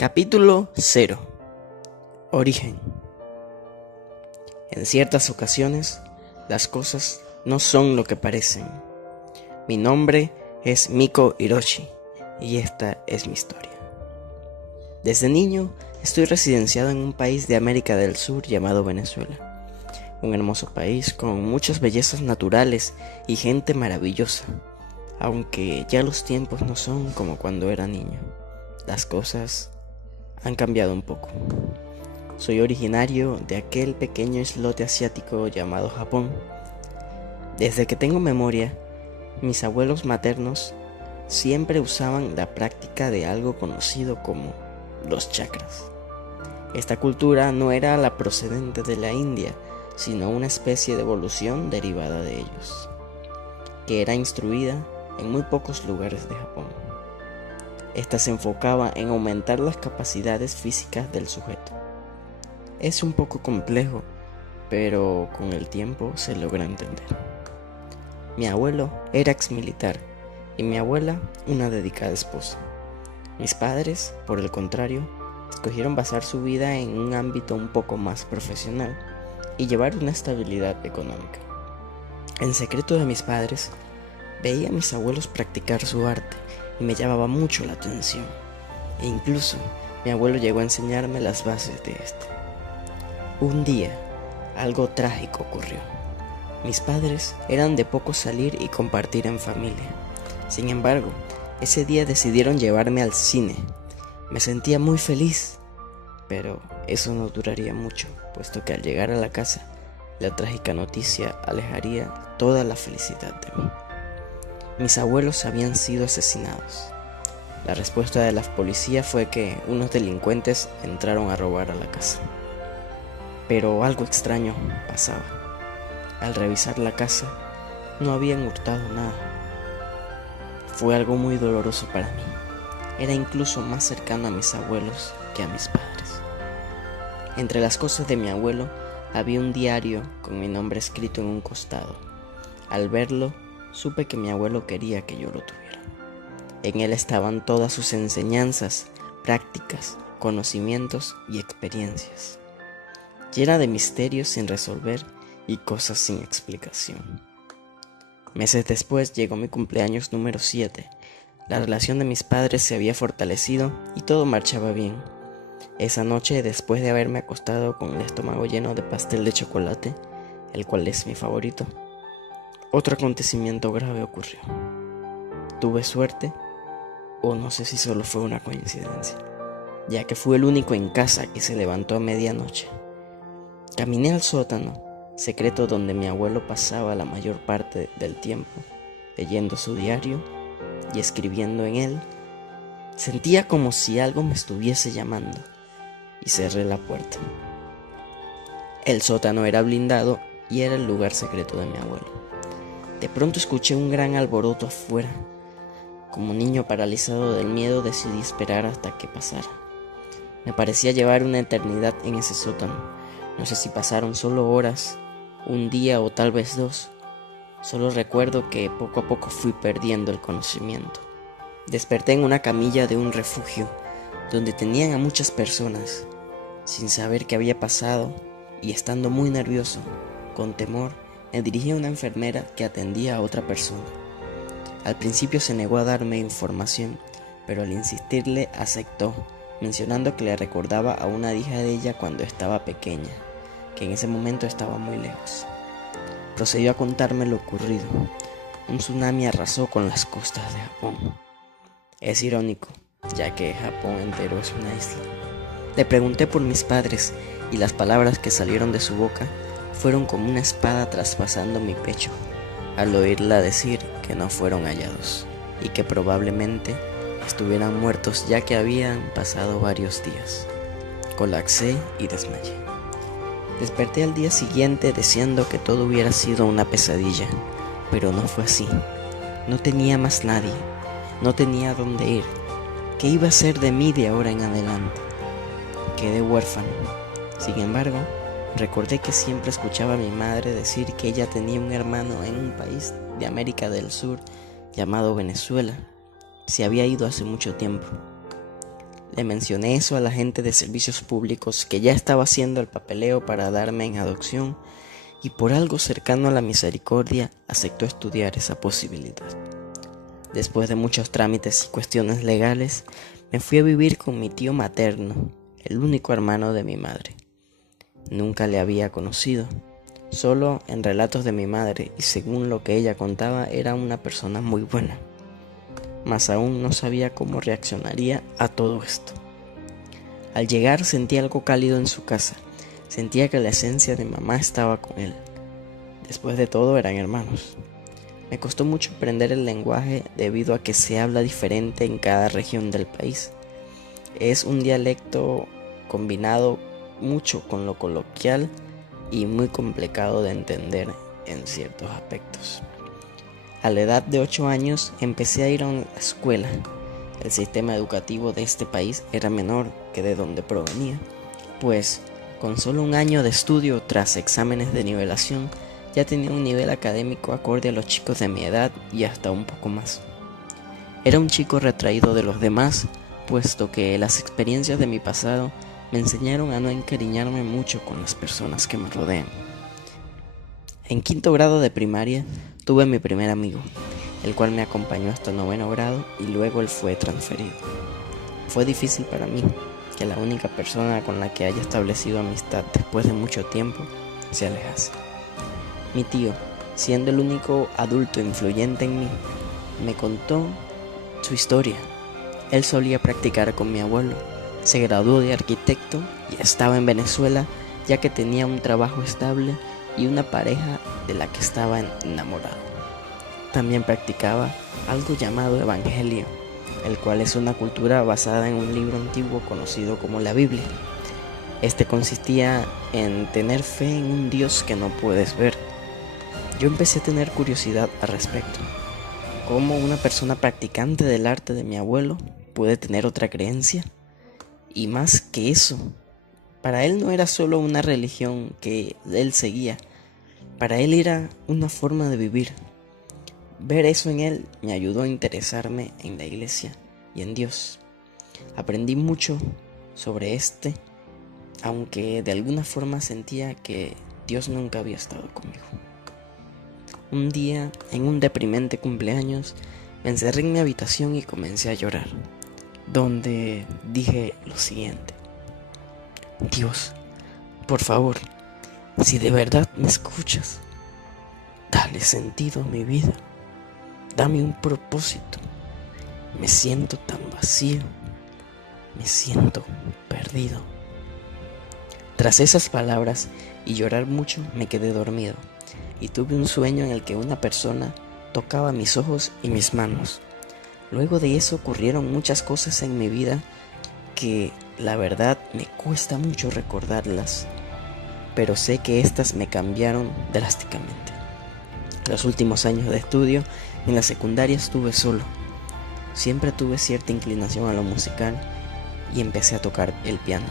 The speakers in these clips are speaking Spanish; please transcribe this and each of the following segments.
Capítulo 0. Origen. En ciertas ocasiones, las cosas no son lo que parecen. Mi nombre es Miko Hiroshi y esta es mi historia. Desde niño estoy residenciado en un país de América del Sur llamado Venezuela. Un hermoso país con muchas bellezas naturales y gente maravillosa, aunque ya los tiempos no son como cuando era niño. Las cosas han cambiado un poco. Soy originario de aquel pequeño islote asiático llamado Japón. Desde que tengo memoria, mis abuelos maternos siempre usaban la práctica de algo conocido como los chakras. Esta cultura no era la procedente de la India, sino una especie de evolución derivada de ellos, que era instruida en muy pocos lugares de Japón. Esta se enfocaba en aumentar las capacidades físicas del sujeto. Es un poco complejo, pero con el tiempo se logra entender. Mi abuelo era exmilitar y mi abuela una dedicada esposa. Mis padres, por el contrario, escogieron basar su vida en un ámbito un poco más profesional y llevar una estabilidad económica. En secreto de mis padres, veía a mis abuelos practicar su arte y me llamaba mucho la atención, e incluso mi abuelo llegó a enseñarme las bases de este. Un día, algo trágico ocurrió. Mis padres eran de poco salir y compartir en familia. Sin embargo, ese día decidieron llevarme al cine. Me sentía muy feliz, pero eso no duraría mucho, puesto que al llegar a la casa, la trágica noticia alejaría toda la felicidad de mí. Mis abuelos habían sido asesinados. La respuesta de la policía fue que unos delincuentes entraron a robar a la casa. Pero algo extraño pasaba. Al revisar la casa, no habían hurtado nada. Fue algo muy doloroso para mí. Era incluso más cercano a mis abuelos que a mis padres. Entre las cosas de mi abuelo había un diario con mi nombre escrito en un costado. Al verlo, supe que mi abuelo quería que yo lo tuviera. En él estaban todas sus enseñanzas, prácticas, conocimientos y experiencias, llena de misterios sin resolver y cosas sin explicación. Meses después llegó mi cumpleaños número 7. La relación de mis padres se había fortalecido y todo marchaba bien. Esa noche, después de haberme acostado con el estómago lleno de pastel de chocolate, el cual es mi favorito, otro acontecimiento grave ocurrió. Tuve suerte, o no sé si solo fue una coincidencia, ya que fui el único en casa que se levantó a medianoche. Caminé al sótano, secreto donde mi abuelo pasaba la mayor parte del tiempo, leyendo su diario y escribiendo en él. Sentía como si algo me estuviese llamando, y cerré la puerta. El sótano era blindado y era el lugar secreto de mi abuelo. De pronto escuché un gran alboroto afuera. Como niño paralizado del miedo decidí esperar hasta que pasara. Me parecía llevar una eternidad en ese sótano. No sé si pasaron solo horas, un día o tal vez 2. Solo recuerdo que poco a poco fui perdiendo el conocimiento. Desperté en una camilla de un refugio donde tenían a muchas personas. Sin saber qué había pasado y estando muy nervioso, con temor, me dirigí a una enfermera que atendía a otra persona. Al principio se negó a darme información, pero al insistirle aceptó, mencionando que le recordaba a una hija de ella cuando estaba pequeña, que en ese momento estaba muy lejos. Procedió a contarme lo ocurrido. Un tsunami arrasó con las costas de Japón. Es irónico, ya que Japón entero es una isla. Le pregunté por mis padres y las palabras que salieron de su boca fueron como una espada traspasando mi pecho al oírla decir que no fueron hallados y que probablemente estuvieran muertos ya que habían pasado varios días. Colapsé y desmayé. Desperté al día siguiente deseando que todo hubiera sido una pesadilla, pero no fue así. No tenía más nadie, no tenía dónde ir. ¿Qué iba a ser de mí de ahora en adelante? Quedé huérfano. Sin embargo, recordé que siempre escuchaba a mi madre decir que ella tenía un hermano en un país de América del Sur llamado Venezuela. Se había ido hace mucho tiempo. Le mencioné eso a la gente de servicios públicos que ya estaba haciendo el papeleo para darme en adopción y por algo cercano a la misericordia aceptó estudiar esa posibilidad. Después de muchos trámites y cuestiones legales, me fui a vivir con mi tío materno, el único hermano de mi madre. Nunca le había conocido, solo en relatos de mi madre, y según lo que ella contaba era una persona muy buena. Mas aún no sabía cómo reaccionaría a todo esto. Al llegar sentí algo cálido en su casa, sentía que la esencia de mamá estaba con él. Después de todo eran hermanos. Me costó mucho aprender el lenguaje debido a que se habla diferente en cada región del país. Es un dialecto combinado mucho con lo coloquial y muy complicado de entender en ciertos aspectos. A la edad de 8 años empecé a ir a la escuela. El sistema educativo de este país era menor que de donde provenía, pues con solo un año de estudio tras exámenes de nivelación ya tenía un nivel académico acorde a los chicos de mi edad y hasta un poco más. Era un chico retraído de los demás, puesto que las experiencias de mi pasado me enseñaron a no encariñarme mucho con las personas que me rodean. En 5º grado de primaria tuve mi primer amigo, el cual me acompañó hasta 9º grado y luego él fue transferido. Fue difícil para mí que la única persona con la que haya establecido amistad después de mucho tiempo se alejase. Mi tío, siendo el único adulto influyente en mí, me contó su historia. Él solía practicar con mi abuelo, se graduó de arquitecto y estaba en Venezuela ya que tenía un trabajo estable y una pareja de la que estaba enamorado. También practicaba algo llamado Evangelio, el cual es una cultura basada en un libro antiguo conocido como la Biblia. Este consistía en tener fe en un Dios que no puedes ver. Yo empecé a tener curiosidad al respecto. ¿Cómo una persona practicante del arte de mi abuelo puede tener otra creencia? Y más que eso, para él no era solo una religión que él seguía, para él era una forma de vivir. Ver eso en él me ayudó a interesarme en la iglesia y en Dios. Aprendí mucho sobre aunque de alguna forma sentía que Dios nunca había estado conmigo. Un día, en un deprimente cumpleaños, me encerré en mi habitación y comencé a llorar, donde dije lo siguiente: Dios, por favor, si de verdad me escuchas, dale sentido a mi vida, dame un propósito. Me siento tan vacío, me siento perdido. Tras esas palabras y llorar mucho, me quedé dormido y tuve un sueño en el que una persona tocaba mis ojos y mis manos. Luego de eso ocurrieron muchas cosas en mi vida que la verdad me cuesta mucho recordarlas, pero sé que estas me cambiaron drásticamente. Los últimos años de estudio en la secundaria estuve solo. Siempre tuve cierta inclinación a lo musical y empecé a tocar el piano.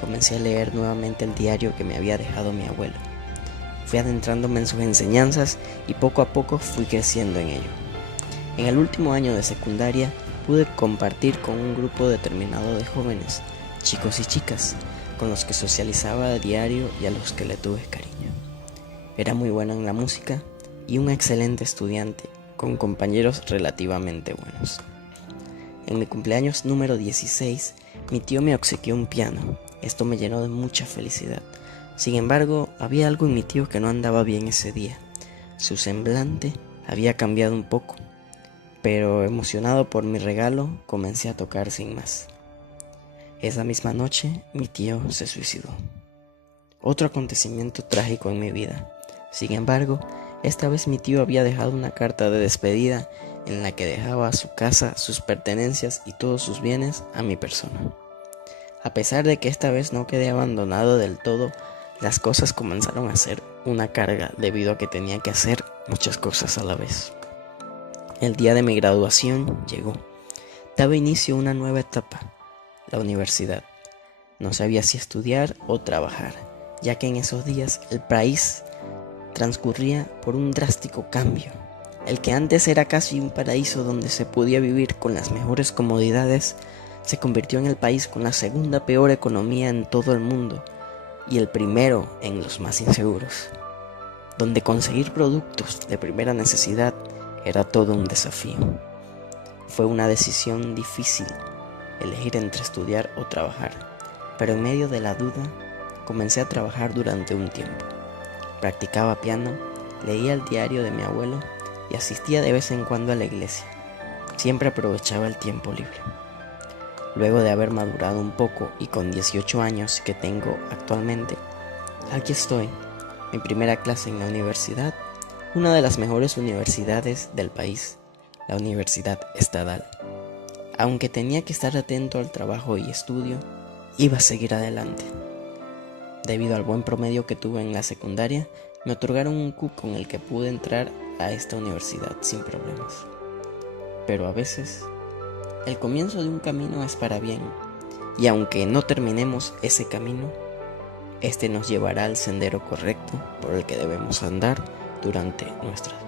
Comencé a leer nuevamente el diario que me había dejado mi abuelo. Fui adentrándome en sus enseñanzas y poco a poco fui creciendo en ello. En el último año de secundaria pude compartir con un grupo determinado de jóvenes, chicos y chicas, con los que socializaba a diario y a los que le tuve cariño. Era muy bueno en la música y un excelente estudiante, con compañeros relativamente buenos. En mi cumpleaños número 16, mi tío me obsequió un piano. Esto me llenó de mucha felicidad. Sin embargo, había algo en mi tío que no andaba bien ese día. Su semblante había cambiado un poco, pero emocionado por mi regalo, comencé a tocar sin más. Esa misma noche, mi tío se suicidó. Otro acontecimiento trágico en mi vida. Sin embargo, esta vez mi tío había dejado una carta de despedida en la que dejaba su casa, sus pertenencias y todos sus bienes a mi persona. A pesar de que esta vez no quedé abandonado del todo, las cosas comenzaron a ser una carga debido a que tenía que hacer muchas cosas a la vez. El día de mi graduación llegó. Daba inicio a una nueva etapa, la universidad. No sabía si estudiar o trabajar, ya que en esos días el país transcurría por un drástico cambio. El que antes era casi un paraíso donde se podía vivir con las mejores comodidades, se convirtió en el país con la segunda peor economía en todo el mundo y el primero en los más inseguros, donde conseguir productos de primera necesidad era todo un desafío. Fue una decisión difícil elegir entre estudiar o trabajar, pero en medio de la duda comencé a trabajar durante un tiempo. Practicaba piano, leía el diario de mi abuelo y asistía de vez en cuando a la iglesia. Siempre aprovechaba el tiempo libre. Luego de haber madurado un poco y con 18 años que tengo actualmente, aquí estoy, mi primera clase en la universidad, una de las mejores universidades del país, la Universidad Estadal. Aunque tenía que estar atento al trabajo y estudio, iba a seguir adelante. Debido al buen promedio que tuve en la secundaria, me otorgaron un cupo en el que pude entrar a esta universidad sin problemas. Pero a veces, el comienzo de un camino es para bien, y aunque no terminemos ese camino, este nos llevará al sendero correcto por el que debemos andar durante nuestras vidas.